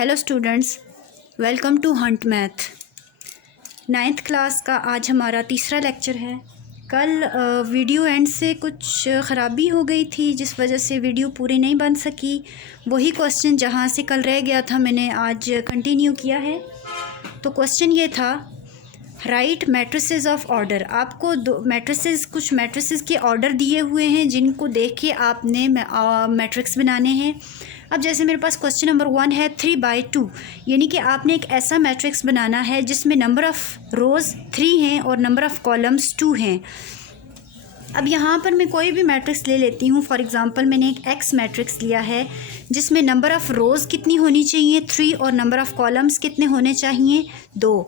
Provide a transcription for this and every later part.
Hello students, welcome to Hunt Math. 9th class का आज हमारा तीसरा लेक्चर है। कल वीडियो एंड से कुछ ख़राबी हो गई थी जिस वजह से वीडियो पूरी नहीं बन सकी। वही क्वेश्चन जहाँ से कल रह गया था मैंने आज कंटिन्यू किया है। तो क्वेश्चन ये था, राइट मैट्रिसेस ऑफ ऑर्डर। आपको कुछ मैट्रिसेस के ऑर्डर दिए हुए हैं जिनको देख के आपने मैट्रिक्स बनाने हैं। अब जैसे मेरे पास क्वेश्चन नंबर 1 है 3/2, यानी कि आपने एक ऐसा मैट्रिक्स बनाना है जिसमें नंबर ऑफ़ रोज़ 3 हैं और नंबर ऑफ़ कॉलम्स 2 हैं। अब यहाँ पर मैं कोई भी मैट्रिक्स ले लेती हूँ। फॉर एग्ज़ाम्पल मैंने एक एक्स मैट्रिक्स लिया है जिसमें नंबर ऑफ़ रोज़ कितनी होनी चाहिए 3 और नंबर ऑफ़ कॉलम्स कितने होने चाहिए 2।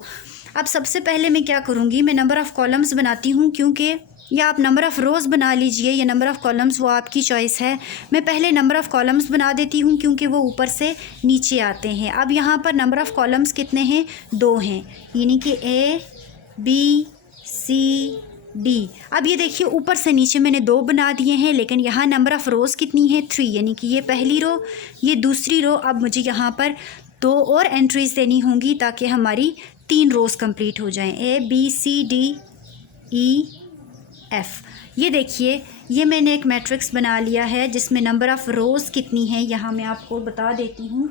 अब सबसे पहले मैं क्या करूँगी, मैं नंबर ऑफ़ कॉलम्स बनाती हूँ, क्योंकि या आप नंबर ऑफ़ रोज़ बना लीजिए या नंबर ऑफ़ कॉलम्स, वो आपकी चॉइस है। मैं पहले नंबर ऑफ़ कॉलम्स बना देती हूँ क्योंकि वो ऊपर से नीचे आते हैं। अब यहाँ पर नंबर ऑफ़ कॉलम्स कितने हैं, 2 हैं, यानी कि A B C D। अब ये देखिए ऊपर से नीचे मैंने 2 बना दिए हैं, लेकिन यहाँ नंबर ऑफ़ रोज़ कितनी है 3, यानी कि ये पहली रो, ये दूसरी रो। अब मुझे यहाँ पर 2 और एंट्रीज़ देनी होंगी ताकि हमारी 3 रोज़ कंप्लीट हो जाएं। A B C D E F। ये देखिए, ये मैंने एक मैट्रिक्स बना लिया है जिसमें नंबर ऑफ़ रोज़ कितनी है यहाँ मैं आपको बता देती हूँ।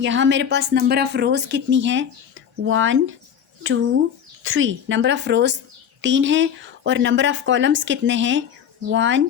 यहाँ मेरे पास नंबर ऑफ़ रोज़ कितनी है 1 2 3, नंबर ऑफ़ रोज़ 3 है और नंबर ऑफ़ कॉलम्स कितने हैं 1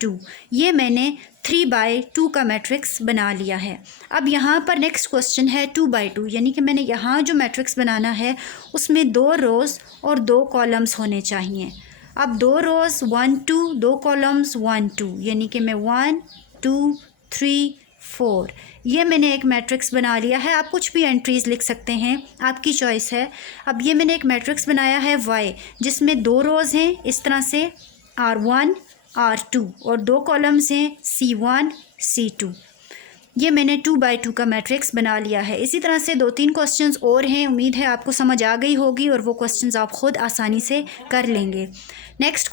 2। ये मैंने 3/2 का मैट्रिक्स बना लिया है। अब यहाँ पर नेक्स्ट क्वेश्चन है 2/2, यानी कि मैंने यहाँ जो मैट्रिक्स बनाना है उसमें 2 रोज़ और 2 कॉलम्स होने चाहिए। अब 2 रोज़ 1 2, 2 कॉलम्स 1 2, यानी कि मैं 1 2 3 4, ये मैंने एक मैट्रिक्स बना लिया है। आप कुछ भी एंट्रीज़ लिख सकते हैं, आपकी चॉइस है। अब ये मैंने एक मैट्रिक्स बनाया है Y जिसमें 2 रोज़ हैं इस तरह से R1 R2 और 2 कॉलम्स हैं C1 C2। ये मैंने 2/2 का मैट्रिक्स बना लिया है। इसी तरह से 2-3 क्वेश्चंस और हैं, उम्मीद है आपको समझ आ गई होगी और वो क्वेश्चंस आप ख़ुद आसानी से कर लेंगे। नेक्स्ट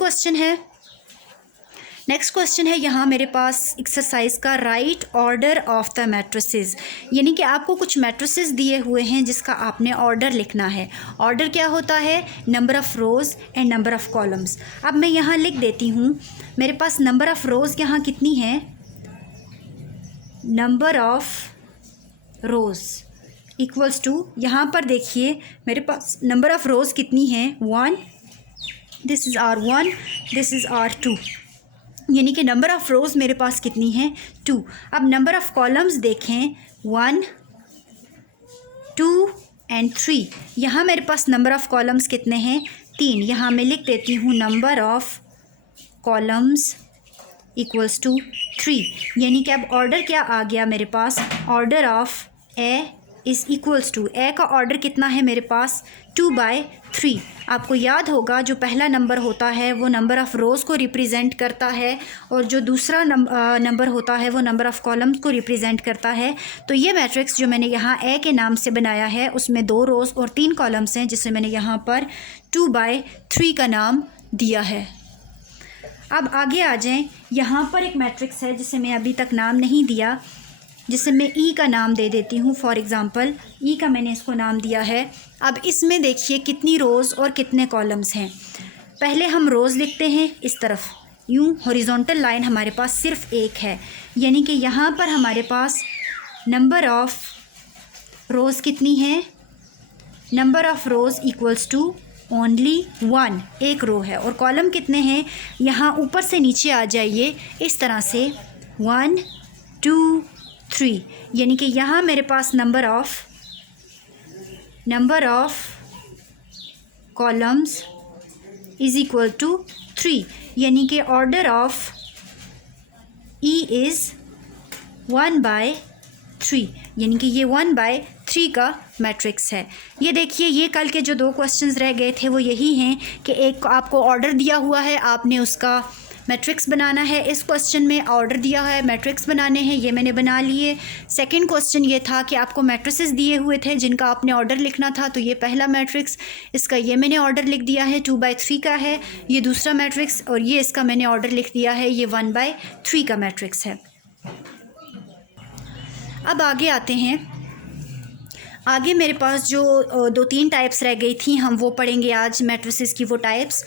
क्वेश्चन है यहाँ मेरे पास एक्सरसाइज का, right order of the matrices. यानी कि आपको कुछ मैट्रिसेस दिए हुए हैं जिसका आपने ऑर्डर लिखना है। ऑर्डर क्या होता है, number of rows and number of columns. अब मैं यहाँ लिख देती हूँ, मेरे पास नंबर ऑफ़ रोज़ यहाँ कितनी है, number of rows equals to, यहाँ पर देखिए मेरे पास नंबर ऑफ़ रोज़ कितनी है 1, this is R1, this is R2, यानी कि नंबर ऑफ़ रोज़ मेरे पास कितनी है 2। अब नंबर ऑफ़ कॉलम्स देखें 1 2 एंड 3, यहाँ मेरे पास नंबर ऑफ़ कॉलम्स कितने हैं 3। यहाँ मैं लिख देती हूँ number of columns equals to 3, यानी कि अब ऑर्डर क्या आ गया मेरे पास, order of A is equals to, A का ऑर्डर कितना है मेरे पास 2/3। आपको याद होगा जो पहला नंबर होता है वो नंबर ऑफ़ रोज़ को रिप्रेजेंट करता है और जो दूसरा नंबर होता है वो नंबर ऑफ़ कॉलम्स को रिप्रेजेंट करता है। तो ये मैट्रिक्स जो मैंने यहाँ A के नाम से बनाया है उसमें 2 रोज़ और 3 कॉलम्स हैं, जिसे मैंने यहाँ पर 2/3 का नाम दिया है। अब आगे आ जाएं, यहाँ पर एक मैट्रिक्स है जिसे मैं अभी तक नाम नहीं दिया, जिसे मैं E का नाम दे देती हूँ। फॉर एग्ज़ाम्पल E का मैंने इसको नाम दिया है। अब इसमें देखिए कितनी रोज़ और कितने कॉलम्स हैं। पहले हम रोज़ लिखते हैं इस तरफ, यूँ हॉरिजॉन्टल लाइन हमारे पास सिर्फ एक है, यानी कि यहाँ पर हमारे पास नंबर ऑफ़ रोज़ कितनी है, number of rows equals to only 1, एक रो है। और कॉलम कितने हैं, यहाँ ऊपर से नीचे आ जाइए इस तरह से 1 2 3, यानी कि यहाँ मेरे पास number of columns is equal to 3, यानी कि ऑर्डर ऑफ E इज़ 1/3, यानी कि ये 1/3 का मैट्रिक्स है। ये देखिए, ये कल के जो 2 क्वेश्चंस रह गए थे वो यही हैं कि एक आपको ऑर्डर दिया हुआ है, आपने उसका मैट्रिक्स बनाना है। इस क्वेश्चन में ऑर्डर दिया है, मैट्रिक्स बनाने हैं, ये मैंने बना लिए। सेकंड क्वेश्चन ये था कि आपको मैट्रिसेस दिए हुए थे जिनका आपने ऑर्डर लिखना था, तो ये पहला मैट्रिक्स, इसका ये मैंने ऑर्डर लिख दिया है 2/3 का है। ये दूसरा मैट्रिक्स और ये इसका मैंने ऑर्डर लिख दिया है, ये 1/3 का मैट्रिक्स है। अब आगे आते हैं, आगे मेरे पास जो 2-3 टाइप्स रह गई थी, हम वो पढ़ेंगे आज मैट्रिसेस की वो टाइप्स।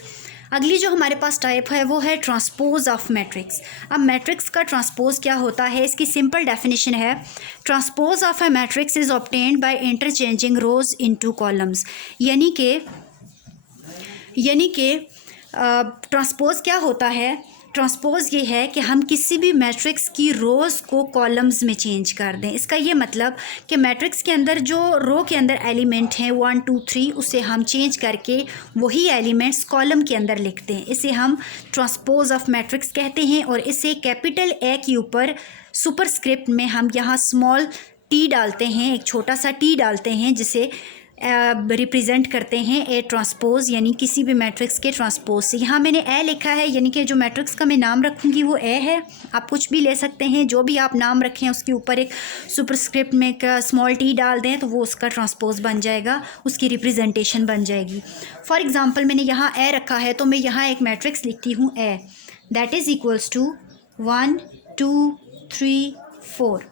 अगली जो हमारे पास टाइप है वो है ट्रांसपोज ऑफ मैट्रिक्स। अब मैट्रिक्स का ट्रांसपोज क्या होता है, इसकी सिंपल डेफिनेशन है, transpose of a matrix is obtained by interchanging rose into columns. यानी कि ट्रांसपोज क्या होता है, ट्रांसपोज ये है कि हम किसी भी मैट्रिक्स की रोज़ को कॉलम्स में चेंज कर दें। इसका ये मतलब कि मैट्रिक्स के अंदर जो रो के अंदर एलिमेंट हैं 1 2 3, उसे हम चेंज करके वही एलिमेंट्स कॉलम के अंदर लिखते हैं। इसे हम ट्रांसपोज ऑफ मैट्रिक्स कहते हैं। और इसे कैपिटल ए के ऊपर सुपरस्क्रिप्ट में हम यहाँ स्मॉल टी डालते हैं, एक छोटा सा टी डालते हैं, जिसे रिप्रेजेंट करते हैं ए ट्रांसपोज, यानी किसी भी मैट्रिक्स के ट्रांसपोज से। यहाँ मैंने ए लिखा है, यानी कि जो मैट्रिक्स का मैं नाम रखूँगी वो ए है। आप कुछ भी ले सकते हैं, जो भी आप नाम रखें उसके ऊपर एक सुपरस्क्रिप्ट में एक स्मॉल टी डाल दें तो वो उसका ट्रांसपोज बन जाएगा, उसकी रिप्रेजेंटेशन बन जाएगी। फॉर एग्ज़ाम्पल मैंने यहाँ ए रखा है, तो मैं यहाँ एक मैट्रिक्स लिखती हूँ ए, दैट इज़ इक्वल्स टू 1 2 3 4।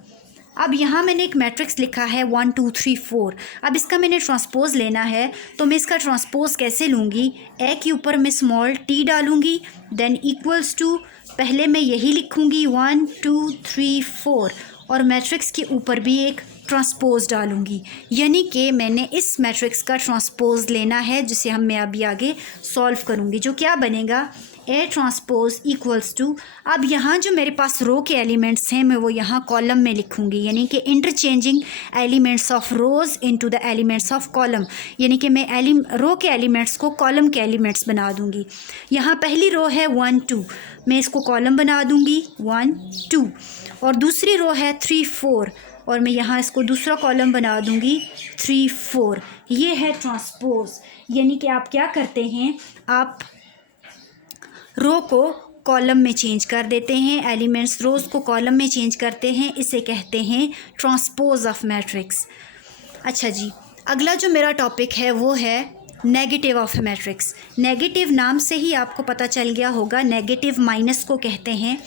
अब यहाँ मैंने एक मैट्रिक्स लिखा है 1 2 3 4। अब इसका मैंने ट्रांसपोज लेना है, तो मैं इसका ट्रांसपोज कैसे लूँगी, ए के ऊपर मैं स्मॉल टी डालूँगी, देन इक्वल्स टू, पहले मैं यही लिखूँगी 1 2 3 4, और मैट्रिक्स के ऊपर भी एक ट्रांसपोज डालूँगी। यानी कि मैंने इस मैट्रिक्स का ट्रांसपोज लेना है, जिसे मैं अभी आगे सॉल्व करूँगी, जो क्या बनेगा, ए ट्रांसपोज इक्वल्स टू। अब यहाँ जो मेरे पास रो के एलिमेंट्स हैं, मैं वो यहाँ कॉलम में लिखूँगी, यानी कि interchanging elements of rows into the elements of column, यानी कि मैं रो के एलिमेंट्स को कॉलम के एलिमेंट्स बना दूँगी। यहाँ पहली रो है 1 2, मैं इसको कॉलम बना दूँगी 1 2, और दूसरी रो है 3 4, और मैं यहाँ इसको दूसरा कॉलम बना दूँगी 3 4। ये है ट्रांसपोज, यानी कि आप क्या करते हैं, आप रो को कॉलम में चेंज कर देते हैं, एलिमेंट्स रोज़ को कॉलम में चेंज करते हैं, इसे कहते हैं ट्रांसपोज ऑफ मैट्रिक्स। अच्छा जी, अगला जो मेरा टॉपिक है वो है नेगेटिव ऑफ मैट्रिक्स। नेगेटिव नाम से ही आपको पता चल गया होगा, नेगेटिव माइनस को कहते हैं।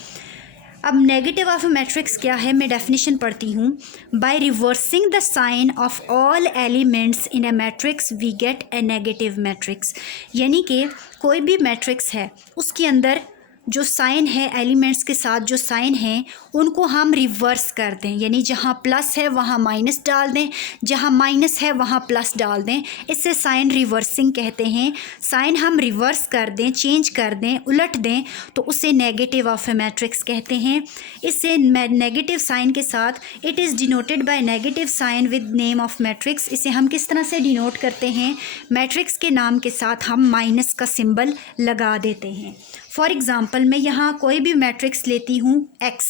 अब नेगेटिव ऑफ मैट्रिक्स क्या है, मैं डेफिनेशन पढ़ती हूँ, by reversing the sign of all elements in a matrix we get a negative matrix. यानी कि कोई भी मैट्रिक्स है, उसके अंदर जो साइन है, एलिमेंट्स के साथ जो साइन हैं उनको हम रिवर्स कर दें, यानी जहाँ प्लस है वहाँ माइनस डाल दें, जहाँ माइनस है वहाँ प्लस डाल दें, इससे साइन रिवर्सिंग कहते हैं। साइन हम रिवर्स कर दें, चेंज कर दें, उलट दें, तो उसे नेगेटिव ऑफ ए मैट्रिक्स कहते हैं। इससे नेगेटिव साइन के साथ, it is denoted by negative sign with name of matrix. इसे हम किस तरह से डिनोट करते हैं, मैट्रिक्स के नाम के साथ हम माइनस का सिंबल लगा देते हैं। फॉर एग्ज़ाम्पल मैं यहाँ कोई भी मैट्रिक्स लेती हूँ x,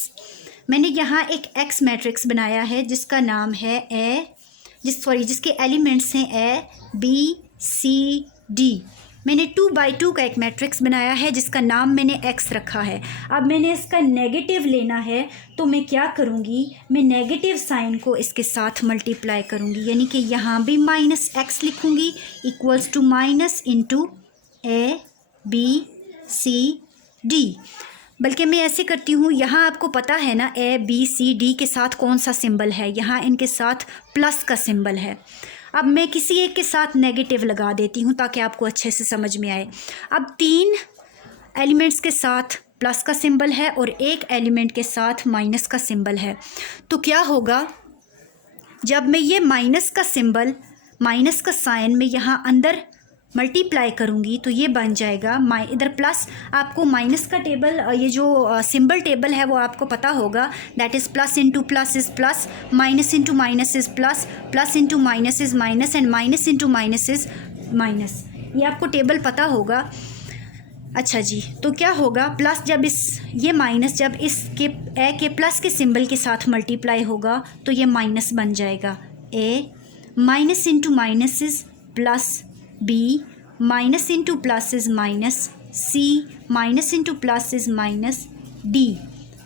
मैंने यहाँ एक x मैट्रिक्स बनाया है जिसका नाम है जिसके एलिमेंट्स हैं a b c d। मैंने 2 by 2 का एक मैट्रिक्स बनाया है जिसका नाम मैंने x रखा है। अब मैंने इसका नेगेटिव लेना है, तो मैं क्या करूँगी, मैं नेगेटिव साइन को इसके साथ मल्टीप्लाई करूँगी, यानी कि यहाँ भी -x लिखूँगी equals to minus into a b c d। बल्कि मैं ऐसे करती हूँ, यहाँ आपको पता है ना a b c d के साथ कौन सा सिंबल है, यहाँ इनके साथ प्लस का सिंबल है। अब मैं किसी एक के साथ नेगेटिव लगा देती हूँ ताकि आपको अच्छे से समझ में आए। अब 3 एलिमेंट्स के साथ प्लस का सिंबल है और एक एलिमेंट के साथ माइनस का सिंबल है, तो क्या होगा, जब मैं ये माइनस का सिंबल, माइनस का साइन में यहाँ अंदर मल्टीप्लाई करूँगी तो ये बन जाएगा इधर प्लस। आपको माइनस का टेबल, ये जो सिंबल टेबल है वो आपको पता होगा, that is plus into plus is plus, minus into minus is plus, plus into minus is minus, and minus into minus is minus. ये आपको टेबल पता होगा। अच्छा जी, तो क्या होगा, प्लस जब ये माइनस जब इसके ए के प्लस के सिंबल के साथ मल्टीप्लाई होगा तो ये माइनस बन जाएगा। A minus into minus is plus, b minus into plus is minus, c minus into plus is minus, d।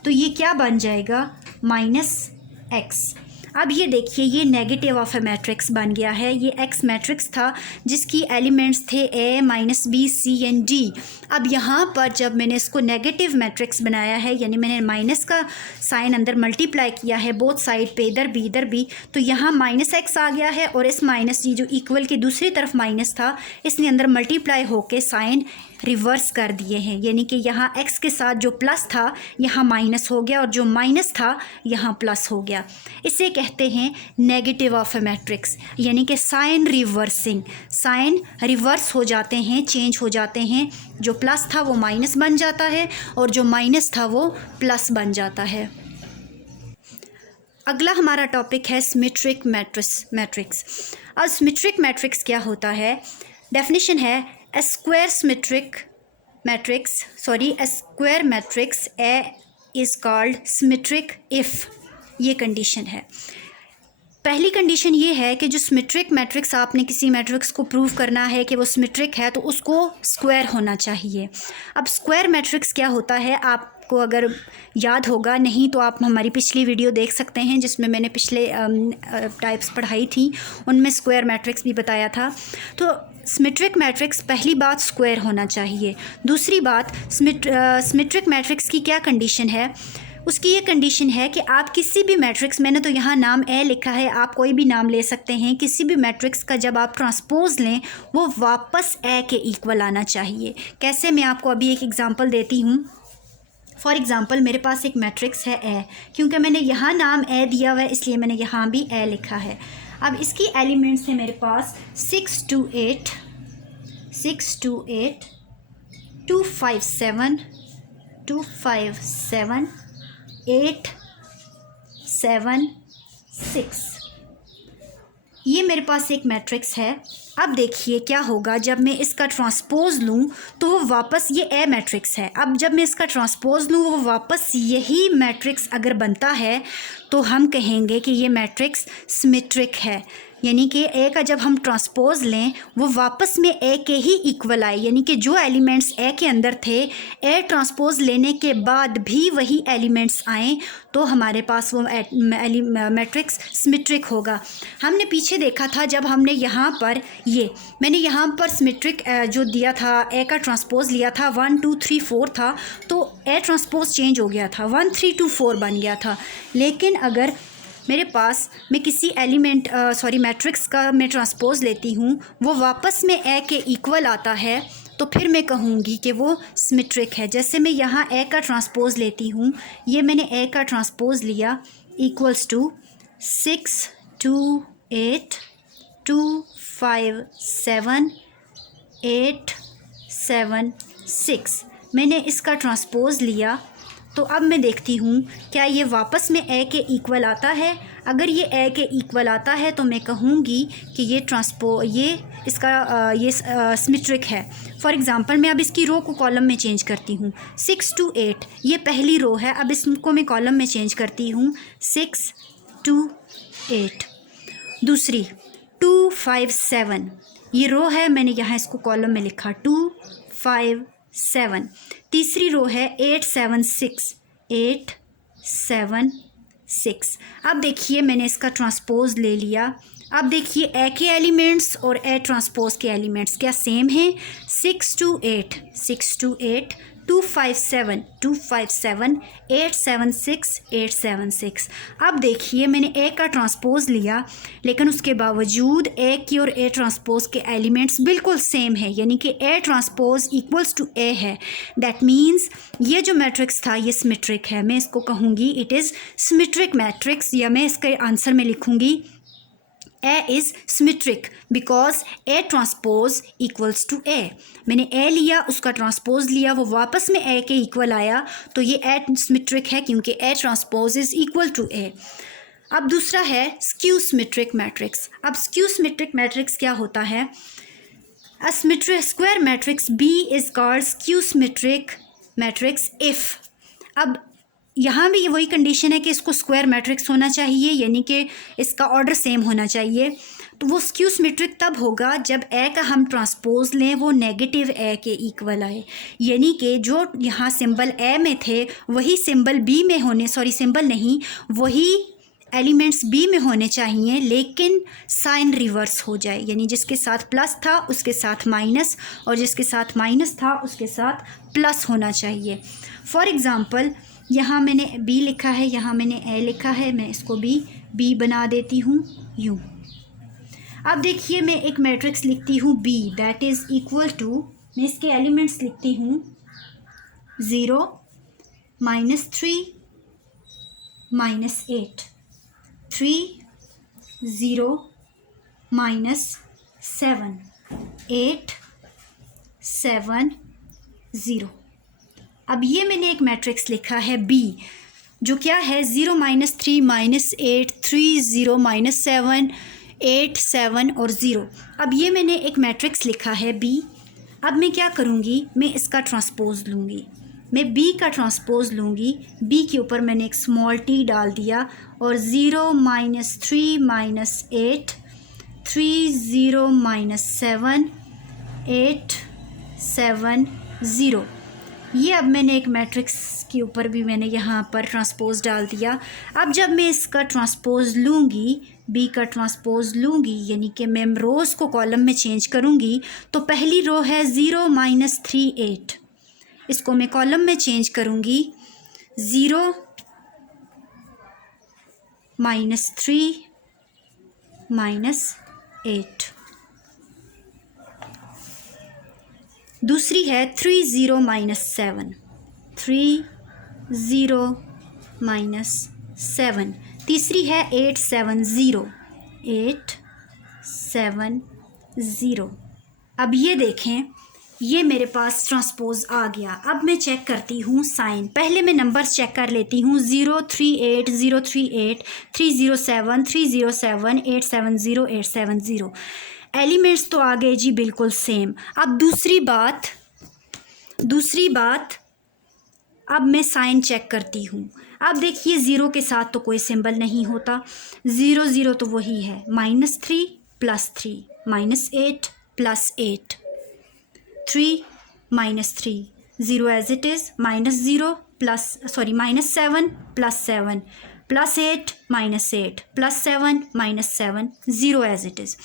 तो ये क्या बन जाएगा, -x। अब ये देखिए, ये नेगेटिव ऑफ ए मैट्रिक्स बन गया है। ये एक्स मैट्रिक्स था जिसकी एलिमेंट्स थे a minus b c and d. अब यहाँ पर जब मैंने इसको नेगेटिव मैट्रिक्स बनाया है, यानी मैंने माइनस का साइन अंदर मल्टीप्लाई किया है बोथ साइड पे, इधर भी, तो यहाँ माइनस एक्स आ गया है और इस माइनस जी जो इक्वल की दूसरी तरफ माइनस था, इसने अंदर मल्टीप्लाई होके साइन रिवर्स कर दिए हैं। यानी कि यहाँ x के साथ जो प्लस था यहाँ माइनस हो गया और जो माइनस था यहाँ प्लस हो गया। इसे कहते हैं नेगेटिव ऑफ ए मैट्रिक्स, यानी कि साइन रिवर्सिंग। साइन रिवर्स हो जाते हैं, चेंज हो जाते हैं। जो प्लस था वो माइनस बन जाता है और जो माइनस था वो प्लस बन जाता है। अगला हमारा टॉपिक है सिमेट्रिक मैट्रिक्स। अब सिमेट्रिक मैट्रिक्स क्या होता है? डेफिनेशन है A square matrix A is called symmetric if, ये कंडीशन है। पहली कंडीशन ये है कि जो सिमेट्रिक मैट्रिक्स, आपने किसी मैट्रिक्स को प्रूव करना है कि वो सिमेट्रिक है तो उसको स्क्वायर होना चाहिए। अब स्क्वायर मैट्रिक्स क्या होता है, आपको अगर याद होगा, नहीं तो आप हमारी पिछली वीडियो देख सकते हैं जिसमें मैंने पिछले टाइप्स पढ़ाई थी, उनमें स्क्वायर मैट्रिक्स भी बताया था। तो सिमेट्रिक मैट्रिक्स, पहली बात स्क्वायर होना चाहिए। दूसरी बात, सिमेट्रिक मैट्रिक्स की क्या कंडीशन है? उसकी ये कंडीशन है कि आप किसी भी मैट्रिक्स, मैंने तो यहाँ नाम ए लिखा है, आप कोई भी नाम ले सकते हैं, किसी भी मैट्रिक्स का जब आप ट्रांसपोज लें वो वापस ए के इक्वल आना चाहिए। कैसे, मैं आपको अभी एक एग्जांपल देती हूँ। फॉर एग्ज़ाम्पल, मेरे पास एक मैट्रिक्स है ए, क्योंकि मैंने यहाँ नाम ए दिया हुआ है इसलिए मैंने यहाँ भी ए लिखा है। अब इसकी एलिमेंट्स है मेरे पास 6 2 8 2 5 7 8 7 6। ये मेरे पास एक मैट्रिक्स है। अब देखिए क्या होगा जब मैं इसका ट्रांसपोज लूँ तो वो वापस, ये ए मैट्रिक्स है, अब जब मैं इसका ट्रांसपोज लूँ वो वापस यही मैट्रिक्स अगर बनता है तो हम कहेंगे कि ये मैट्रिक्स सिमेट्रिक है। यानी कि ए का जब हम ट्रांसपोज लें वो वापस में ए के ही इक्वल आए, यानी कि जो एलिमेंट्स ए के अंदर थे ए ट्रांसपोज लेने के बाद भी वही एलिमेंट्स आएँ तो हमारे पास वो मैट्रिक्स सिमेट्रिक होगा। हमने पीछे देखा था जब हमने यहाँ पर मैंने यहाँ पर सिमेट्रिक जो दिया था, ए का ट्रांसपोज लिया था 1 2 3 4 था, तो ए ट्रांसपोज चेंज हो गया था, 1 3 2 4 बन गया था। लेकिन अगर मेरे पास मैं किसी मैट्रिक्स का मैं ट्रांसपोज लेती हूँ वो वापस में ए के इक्वल आता है तो फिर मैं कहूँगी कि वो सिमेट्रिक है। जैसे मैं यहाँ ए का ट्रांसपोज लेती हूँ, ये मैंने ए का ट्रांसपोज लिया इक्वल्स टू 6 2 8 2 5 7 8 7 6। मैंने इसका ट्रांसपोज लिया तो अब मैं देखती हूँ क्या ये वापस में ए के इक्वल आता है। अगर ये ए के इक्वल आता है तो मैं कहूँगी कि ये सिमेट्रिक है। फॉर एग्ज़ाम्पल, मैं अब इसकी रो को कॉलम में चेंज करती हूँ। 6 2 8 ये पहली रो है, अब इसको मैं कॉलम में चेंज करती हूँ 6 2 8। दूसरी 2 5 7 ये रो है, मैंने यहाँ इसको कॉलम में लिखा 2 5 7। तीसरी रो है 8 7 6। अब देखिए मैंने इसका ट्रांसपोज ले लिया। अब देखिए ए के एलिमेंट्स और ए ट्रांसपोज के एलिमेंट्स क्या सेम हैं? 6 2 8 2 5 7 8 7 6। अब देखिए मैंने ए का ट्रांसपोज लिया लेकिन उसके बावजूद ए की और ए ट्रांसपोज के एलिमेंट्स बिल्कुल सेम है, यानी कि ए ट्रांसपोज इक्वल्स टू ए है। दैट मीन्स ये जो मैट्रिक्स था ये सिमेट्रिक है। मैं इसको कहूँगी इट इज़ सिमेट्रिक मैट्रिक्स, या मैं इसके आंसर में लिखूँगी A is symmetric because A transpose equals to A। मैंने A लिया, उसका ट्रांसपोज लिया, वो वापस में A के इक्वल आया तो ये A सिमेट्रिक है क्योंकि A transpose is equal to A। अब दूसरा है स्क्यू सिमेट्रिक मैट्रिक्स। अब स्क्यू सिमेट्रिक मैट्रिक्स क्या होता है? A symmetric square matrix B is called skew symmetric matrix if। अब यहाँ भी वही कंडीशन है कि इसको स्क्वायर मैट्रिक्स होना चाहिए, यानी कि इसका ऑर्डर सेम होना चाहिए। तो वो स्क्यू सिमेट्रिक तब होगा जब ए का हम ट्रांसपोज लें वो नेगेटिव ए के इक्वल आए, यानी कि जो यहाँ सिंबल ए में थे वही सिंबल बी में होने, सिंबल नहीं, वही एलिमेंट्स बी में होने चाहिए लेकिन साइन रिवर्स हो जाए, यानी जिसके साथ प्लस था उसके साथ माइनस और जिसके साथ माइनस था उसके साथ प्लस होना चाहिए। फॉर एग्ज़ाम्पल यहाँ मैंने बी लिखा है, यहाँ मैंने ए लिखा है, मैं इसको बी बना देती हूँ यूँ। अब देखिए मैं एक मैट्रिक्स लिखती हूँ B that is equal to, मैं इसके एलिमेंट्स लिखती हूँ 0 -3 -8 3 0 -7 8 7 0। अब ये मैंने एक मैट्रिक्स लिखा है बी जो क्या है 0 -3 -8 3 0 -7 8 7 और 0। अब ये मैंने एक मैट्रिक्स लिखा है बी। अब मैं क्या करूँगी, मैं इसका ट्रांसपोज लूँगी, मैं बी का ट्रांसपोज लूँगी। बी के ऊपर मैंने एक स्मॉल टी डाल दिया और 0 -3 -8 3 0 -7 8 7 0। ये अब मैंने एक मैट्रिक्स के ऊपर भी मैंने यहाँ पर ट्रांसपोज डाल दिया। अब जब मैं इसका ट्रांसपोज लूँगी, बी का ट्रांसपोज लूँगी, यानी कि मैं रोज़ को कॉलम में चेंज करूँगी, तो पहली रो है 0 -3 8, इसको मैं कॉलम में चेंज करूँगी 0 -3 -8। दूसरी है 3 0 -7 3 0 -7। तीसरी है 8 7 0 8 7 0। अब ये देखें, ये मेरे पास ट्रांसपोज आ गया। अब मैं चेक करती हूँ साइन। पहले मैं नंबर्स चेक कर लेती हूँ 0 3 8 0 3 8 3 0 7 3 0 7 8 7 0 8 7 0। एलिमेंट्स तो आ गए जी बिल्कुल सेम। अब दूसरी बात अब मैं साइन चेक करती हूँ। अब देखिए 0 के साथ तो कोई सिंबल नहीं होता, 0 0 तो वही है, -3 +3 -8 +8 3 -3 0 as it is, -0 -7 +7 +8 -8 +7 -7 0 as it is.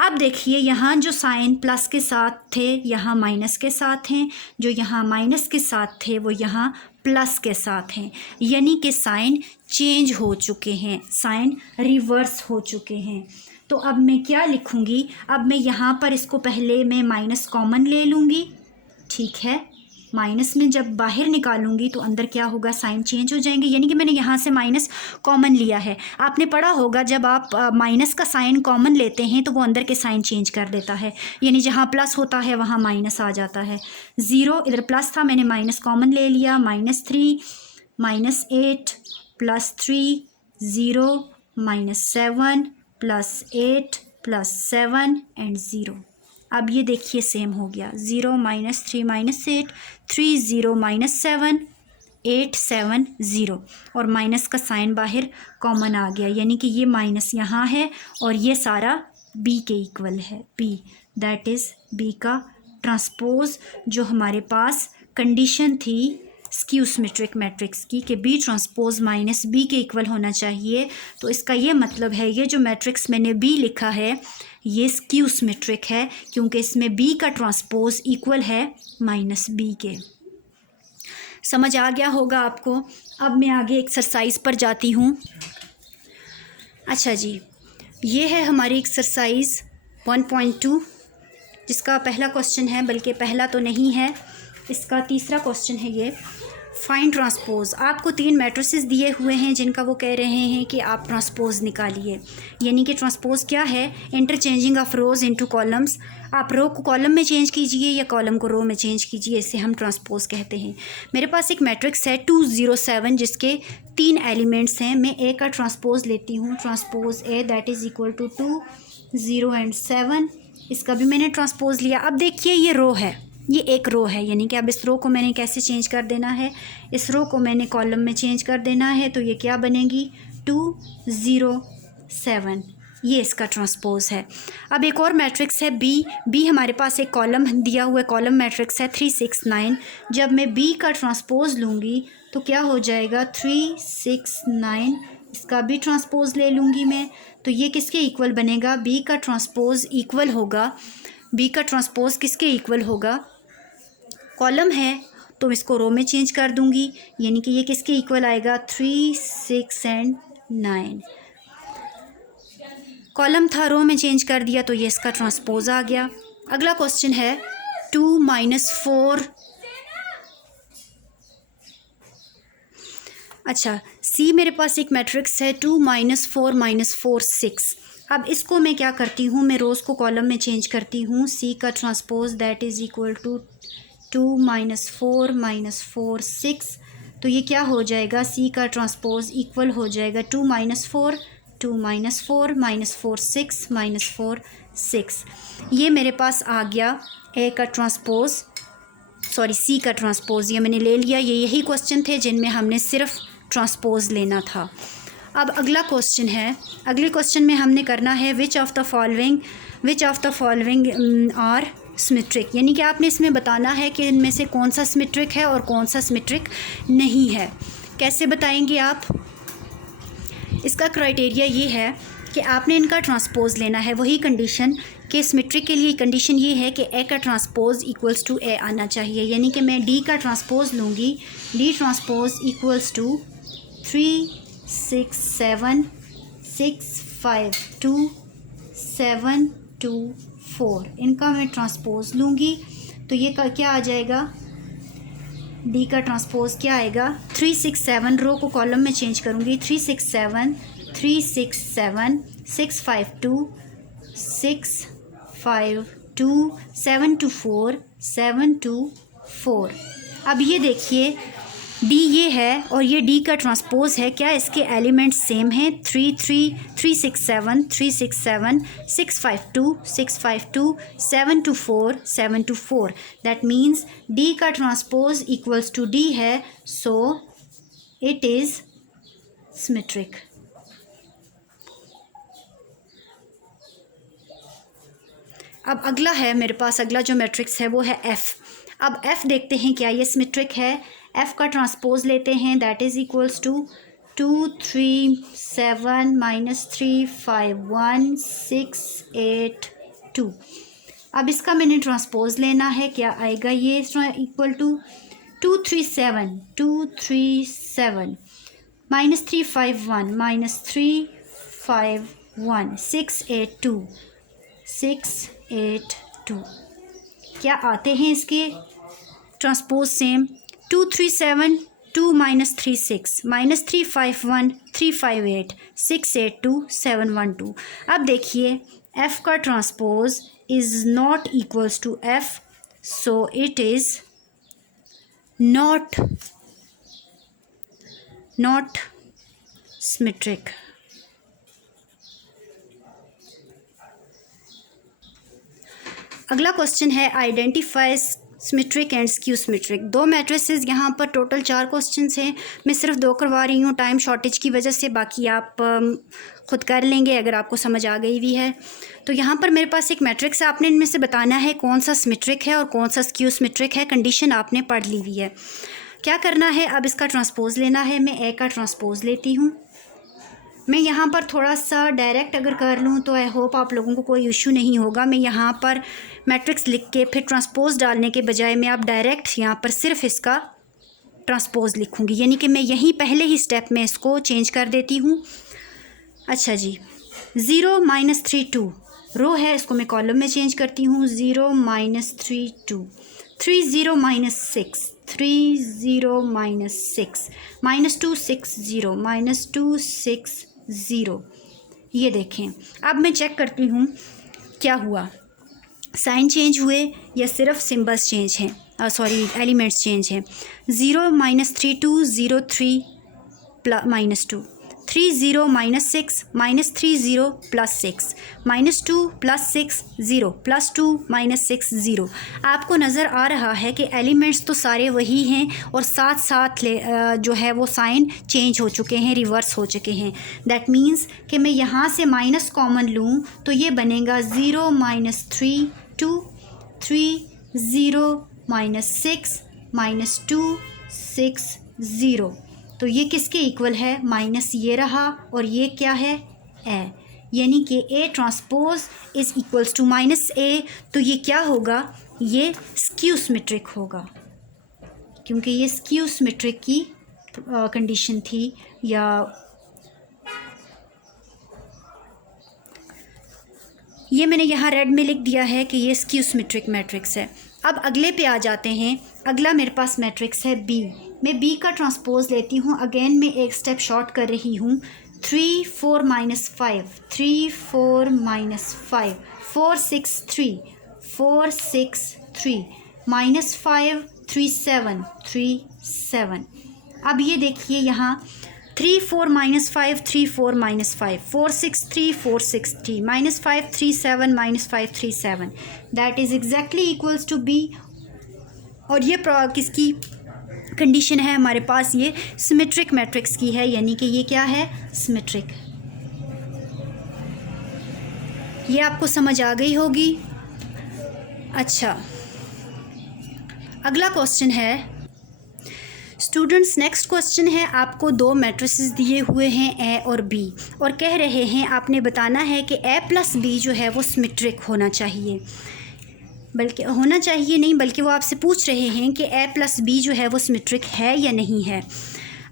अब देखिए यहाँ जो साइन प्लस के साथ थे यहाँ माइनस के साथ हैं, जो यहाँ माइनस के साथ थे वो यहाँ प्लस के साथ हैं, यानी कि साइन चेंज हो चुके हैं, साइन रिवर्स हो चुके हैं। तो अब मैं क्या लिखूँगी, अब मैं यहाँ पर इसको पहले मैं माइनस कॉमन ले लूँगी, ठीक है। माइनस में जब बाहर निकालूंगी तो अंदर क्या होगा, साइन चेंज हो जाएंगे, यानी कि मैंने यहाँ से माइनस कॉमन लिया है। आपने पढ़ा होगा जब आप माइनस का साइन कॉमन लेते हैं तो वो अंदर के साइन चेंज कर देता है, यानी जहाँ प्लस होता है वहाँ माइनस आ जाता है। 0 इधर प्लस था, मैंने माइनस कॉमन ले लिया, -3 -8 +3 0 -7 +8 +7 एंड 0। अब ये देखिए सेम हो गया, 0 -3 -8 3 0 -7 8 7 0 और माइनस का साइन बाहर कॉमन आ गया, यानी कि ये माइनस यहाँ है और ये सारा बी के इक्वल है, बी दैट इज़ बी का ट्रांसपोज। जो हमारे पास कंडीशन थी स्क्यू सिमेट्रिक मैट्रिक्स की कि बी ट्रांसपोज माइनस बी के इक्वल होना चाहिए, तो इसका ये मतलब है ये जो मैट्रिक्स मैंने बी लिखा है ये स्क्यू सिमेट्रिक है, क्योंकि इसमें बी का ट्रांसपोज इक्वल है माइनस बी के। समझ आ गया होगा आपको। अब मैं आगे एक्सरसाइज पर जाती हूँ। अच्छा जी, ये है हमारी एक्सरसाइज 1.2 जिसका पहला क्वेश्चन है, बल्कि पहला तो नहीं है, इसका तीसरा क्वेश्चन है ये। Find transpose. आपको 3 मैट्रिसेस दिए हुए हैं जिनका वो कह रहे हैं कि आप ट्रांसपोज निकालिए, यानी कि ट्रांसपोज क्या है, interchanging of rows into columns. आप रो को कॉलम में चेंज कीजिए या कॉलम को रो में चेंज कीजिए, इसे हम ट्रांसपोज कहते हैं। मेरे पास एक मैट्रिक्स है 2 0 7 जिसके 3 एलिमेंट्स हैं। मैं ए का ट्रांसपोज लेती हूँ, transpose A that is equal to 2 0 and 7। इसका भी मैंने ट्रांसपोज लिया। अब देखिए ये रो है, ये एक रो है, यानी कि अब इस रो को मैंने कैसे चेंज कर देना है, इस रो को मैंने कॉलम में चेंज कर देना है, तो ये क्या बनेगी 2 0 7, ये इसका ट्रांसपोज है। अब एक और मैट्रिक्स है बी हमारे पास एक कॉलम दिया हुआ है, कॉलम मैट्रिक्स है 3 6 9। जब मैं बी का ट्रांसपोज लूँगी तो क्या हो जाएगा 3 6 9 इसका बी ट्रांसपोज ले लूँगी मैं, तो ये किसके इक्वल बनेगा, बी का ट्रांसपोज इक्वल होगा, बी का ट्रांसपोज किसके इक्वल होगा, कॉलम है तो इसको रो में चेंज कर दूँगी, यानी कि ये किसके इक्वल आएगा, 3, 6 एंड 9। कॉलम था, रो में चेंज कर दिया तो ये इसका ट्रांसपोज आ गया। अगला क्वेश्चन है 2 - 4। अच्छा, सी मेरे पास एक मैट्रिक्स है 2 - 4 - 4 6। अब इसको मैं क्या करती हूँ, मैं रोज़ को कॉलम में चेंज करती हूँ। सी का transpose that is equal to 2 - 4 - 4 6। तो ये क्या हो जाएगा, सी का ट्रांसपोज इक्वल हो जाएगा 2 - 4 2 - 4 -4 6 -4 6। ये मेरे पास आ गया ए का ट्रांसपोज, सॉरी सी का ट्रांसपोज, ये मैंने ले लिया। ये यही क्वेश्चन थे जिनमें हमने सिर्फ ट्रांसपोज लेना था। अब अगला क्वेश्चन है, अगले क्वेश्चन में हमने करना है which of the following are symmetric, यानी कि आपने इसमें बताना है कि इनमें से कौन सा सिमेट्रिक है और कौन सा सिमेट्रिक नहीं है। कैसे बताएंगे आप, इसका क्राइटेरिया ये है कि आपने इनका ट्रांसपोज लेना है। वही कंडीशन कि सिमेट्रिक के लिए कंडीशन ये है कि ए का ट्रांसपोज इक्वल्स टू ए आना चाहिए, यानी कि मैं डी का ट्रांसपोज लूँगी, डी ट्रांसपोज इक्वल्स टू 3 6 7 6 5 2 7 2 4, इनका मैं ट्रांसपोज लूँगी तो ये क्या आ जाएगा, डी का ट्रांसपोज क्या आएगा, 3 6 7, रो को कॉलम में चेंज करूँगी, 3 6 7 3 6 7 6 5 2 6 5 2 7 2 4 7 2 4। अब ये देखिए डी ये है और ये डी का ट्रांसपोज है, क्या इसके एलिमेंट्स सेम हैं, 3 3 3 6 7 3 6 7 6 5 2 6 5 2 7 2 4 7 2 4। दैट मीन्स डी का ट्रांसपोज इक्वल्स टू डी है, सो इट इज़ सिमेट्रिक। अब अगला है मेरे पास, अगला जो मैट्रिक्स है वो है एफ़। अब एफ़ देखते हैं क्या ये सिमेट्रिक है। एफ़ का ट्रांसपोज लेते हैं, दैट इज़ इक्वल्स टू 2 3 7 -3 5 1 6 8 2। अब इसका मैंने ट्रांसपोज लेना है, क्या आएगा ये इक्वल टू 2 3 7 2 3 7 -3 5 1 -3 5 1 6 8 2 6 8 2। क्या आते हैं इसके ट्रांसपोज सेम, 2 3 7 2 -3 6 -3 5 1 3 5 8 6 8 2 7 1 2। अब देखिए एफ़ का transpose is not equals to F, so it is not symmetric. अगला क्वेश्चन है identify symmetric and skew symmetric. दो मैट्रिसेस, यहाँ पर टोटल 4 क्वेश्चंस हैं, मैं सिर्फ 2 करवा रही हूँ टाइम शॉर्टेज की वजह से, बाकी आप खुद कर लेंगे अगर आपको समझ आ गई भी है। तो यहाँ पर मेरे पास एक मैट्रिक्स है, आपने इनमें से बताना है कौन सा सिमेट्रिक है और कौन सा स्क्यू सिमेट्रिक है। कंडीशन आपने पढ़ ली हुई है। क्या करना है, अब इसका ट्रांसपोज लेना है। मैं ए का ट्रांसपोज लेती हूँ। मैं यहाँ पर थोड़ा सा डायरेक्ट अगर कर लूँ तो आई होप आप लोगों को कोई इशू नहीं होगा। मैं यहाँ पर मैट्रिक्स लिख के फिर ट्रांसपोज डालने के बजाय मैं आप डायरेक्ट यहाँ पर सिर्फ इसका ट्रांसपोज लिखूँगी, यानी कि मैं यहीं पहले ही स्टेप में इसको चेंज कर देती हूँ। अच्छा जी, 0 -3 2 रो है, इसको मैं कॉलम में चेंज करती हूँ। 0 -3 2 3 0 -6 3 0 -6 -2 6 0 -2 6 0। ये देखें, अब मैं चेक करती हूँ क्या हुआ, साइन चेंज हुए या सिर्फ सिंबल्स चेंज हैं, सॉरी एलिमेंट्स चेंज हैं। 0 -3 2 0 3 -2 3 0 -6 -3 0 +6 -2 +6 0 +2 -6 0। आपको नज़र आ रहा है कि एलिमेंट्स तो सारे वही हैं और साथ साथ जो है वो साइन चेंज हो चुके हैं, रिवर्स हो चुके हैं। दैट मीन्स कि मैं यहाँ से माइनस कॉमन लूँ तो ये बनेगा 0 -3 2 3 0 -6 -2 6 0। तो ये किसके इक्वल है, माइनस ये रहा और ये क्या है, ए, यानी कि A transpose is equals to minus A. तो ये क्या होगा, ये स्क्यू सिमेट्रिक होगा, क्योंकि ये स्क्यू सिमेट्रिक की कंडीशन थी, या ये मैंने यहाँ रेड में लिख दिया है कि ये स्क्यू सिमेट्रिक मैट्रिक्स है। अब अगले पे आ जाते हैं। अगला मेरे पास मैट्रिक्स है बी। मैं बी का ट्रांसपोज लेती हूँ। अगेन मैं एक स्टेप शॉर्ट कर रही हूँ। 3 4 -5 3 4 -5 4 6 3 4 6 3 -5 3 7 3 7। अब ये देखिए यहाँ 3 4 -5 3 4 -5 4 6 3 4 6 3 -5 3 7 -5 3 7 that is exactly equals to B. और ये किसकी कंडीशन है हमारे पास, ये सिमेट्रिक मैट्रिक्स की है, यानी कि ये क्या है, सिमेट्रिक। ये आपको समझ आ गई होगी। अच्छा, अगला क्वेश्चन है स्टूडेंट्स, नेक्स्ट क्वेश्चन है, आपको दो मैट्रिसेस दिए हुए हैं ए और बी, और कह रहे हैं आपने बताना है कि ए प्लस बी जो है वो सिमेट्रिक होना चाहिए, बल्कि होना चाहिए नहीं, बल्कि वो आपसे पूछ रहे हैं कि ए प्लस बी जो है वो सिमेट्रिक है या नहीं है।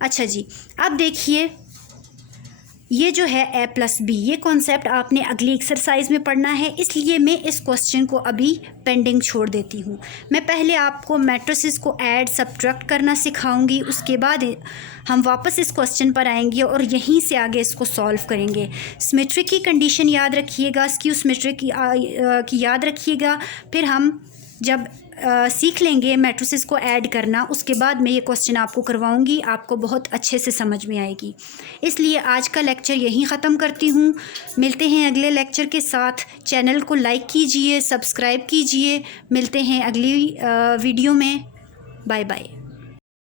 अच्छा जी, अब देखिए ये जो है ए प्लस बी, ये कॉन्सेप्ट आपने अगली एक्सरसाइज में पढ़ना है, इसलिए मैं इस क्वेश्चन को अभी पेंडिंग छोड़ देती हूँ। मैं पहले आपको मैट्रिसेस को ऐड सब्ट्रैक्ट करना सिखाऊंगी, उसके बाद हम वापस इस क्वेश्चन पर आएंगे और यहीं से आगे इसको सॉल्व करेंगे। सिमेट्रिक की कंडीशन याद रखिएगा, स्क्यू सिमेट्रिक की याद रखिएगा। फिर हम जब सीख लेंगे मैट्रिसेस को ऐड करना, उसके बाद मैं ये क्वेश्चन आपको करवाऊंगी, आपको बहुत अच्छे से समझ में आएगी। इसलिए आज का लेक्चर यहीं ख़त्म करती हूँ। मिलते हैं अगले लेक्चर के साथ। चैनल को लाइक कीजिए, सब्सक्राइब कीजिए। मिलते हैं अगली वीडियो में। Bye bye.